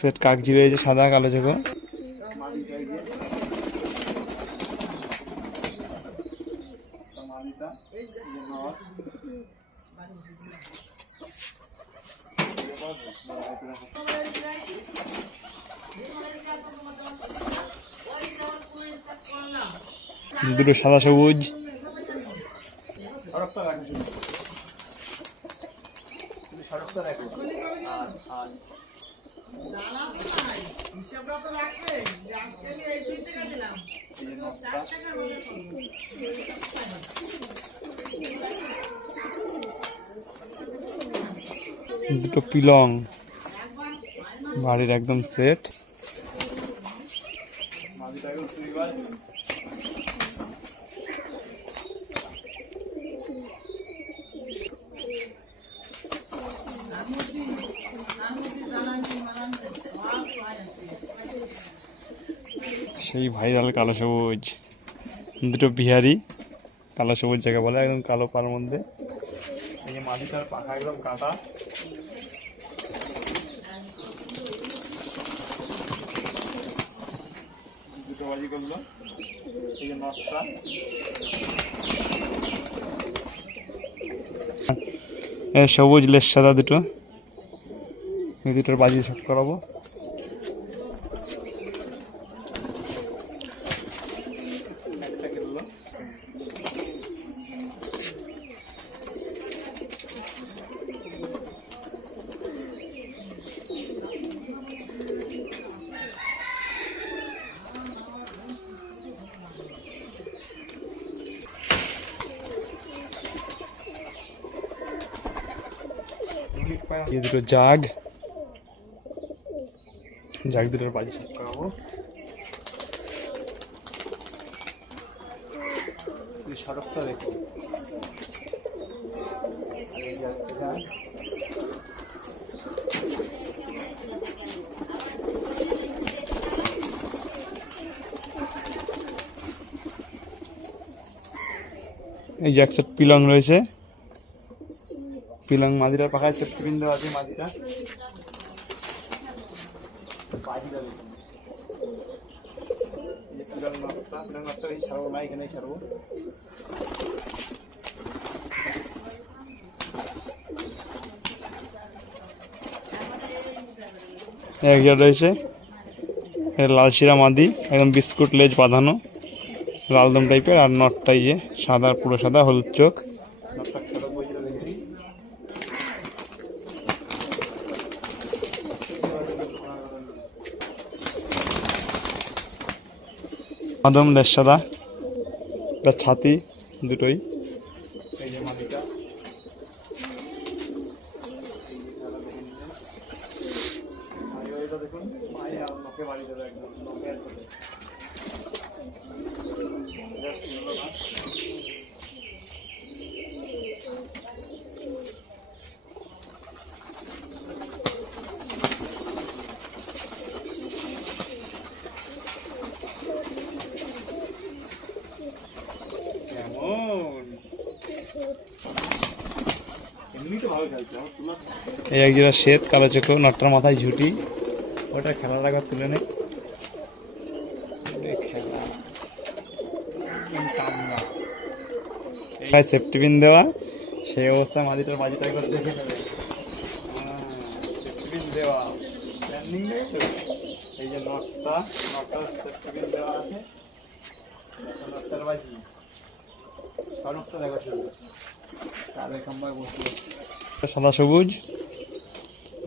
Set কাগজি রয়েছে সাদা কালো চোখো দুটো সাদা সবুজ। দুটো পিলং। বাড়ির একদম সেট সেই ভাইরাল কালো সবুজ। দুটো বিহারি কালো সবুজ জায়গা বলে, একদম কালো পার মধ্যে। এই মাটিটার পাখা একদম কাটা। সবুজ লেস সাদা দুটো দুটোর বাজি সব করাবো। এই দুটো জাগ। জাগ দুটোর বাজি করাবো। সড়কটা দেখো। এই যে একটা পিলং রয়েছে। সেফটি পিন দেওয়া আছে ছাড়বো। এক জায়গা রয়েছে লাল শিরা মাদি, একদম বিস্কুট লেজ বাঁধানো লালদম টাইপের আর নটটাই যে সাদা, পুরো সাদা, হলুদ চোখ নটটা খেলো বইটা দেখি আদম লেসাদা এটা ছাতি দুটোই। দেখুন মায়ে আর নখে বাড়ি দেবে একদম নখে আর দেবে। এটা তুললো না। কেমন এমনি তো ভালো খেলছে আমার তোলা এই একজোড়া শ্বেত, কালো চোখো, নটটার মাথায় ঝুটি। ওটা খেলার আগে তুলে নে। এই সেফটি পিন দেওয়া। সেই অবস্থায় মাঝিটার বাজিটা একবার দেখে নেবে। সেফটি দেওয়া। স্ট্যান্ডিং এই যে নটটা নটটা সেফটি পিন দেওয়া আছে। নটটার বাজি। খাম্বায় বসে সাদা সবুজ।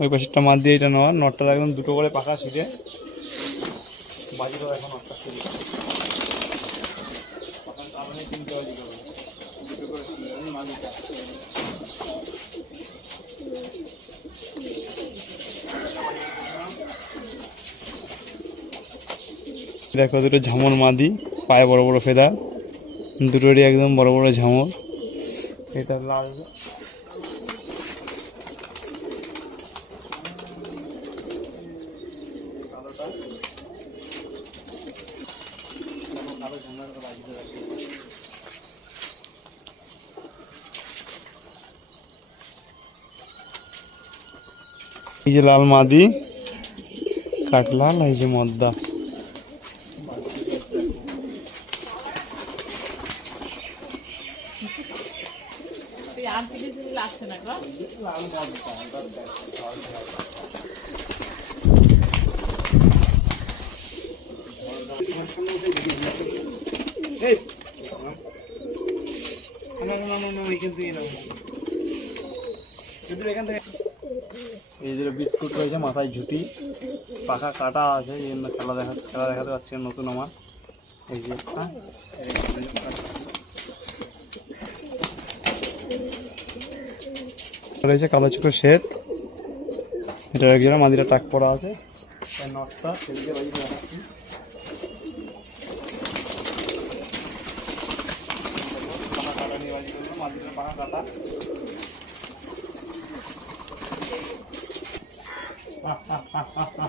ওই পাশেরটা মাছ দিয়ে এটা নেওয়া। নটটা একদম দুটো করে সিটে বাজিটা এখন নটটা দেখো দুটো ঝামর মাদি, পায়ে বড় বড় ফেদা দুটোরই একদম বড় বড় ঝামর। এটা লাল। এই যে লাল মাদি কাটলাল এই যে মদ্দা। আসছে না এই যে বিস্কুট রয়েছে, মাথায় ঝুটি, পাখা কাটা আছে, এই জন্য খেলা দেখা খেলা দেখাতে পারছি না নতুন আমার। এই যে হ্যাঁ? রয়েছে কালো চুকো শেড। এটা একজনের মাদিরা টাক পড়া আছে। নটটা, সেদিকে বাজিয়ে দেখাচ্ছি পাখা কাটা নিয়ে বাজি করল মাদিরা পাখা কাটা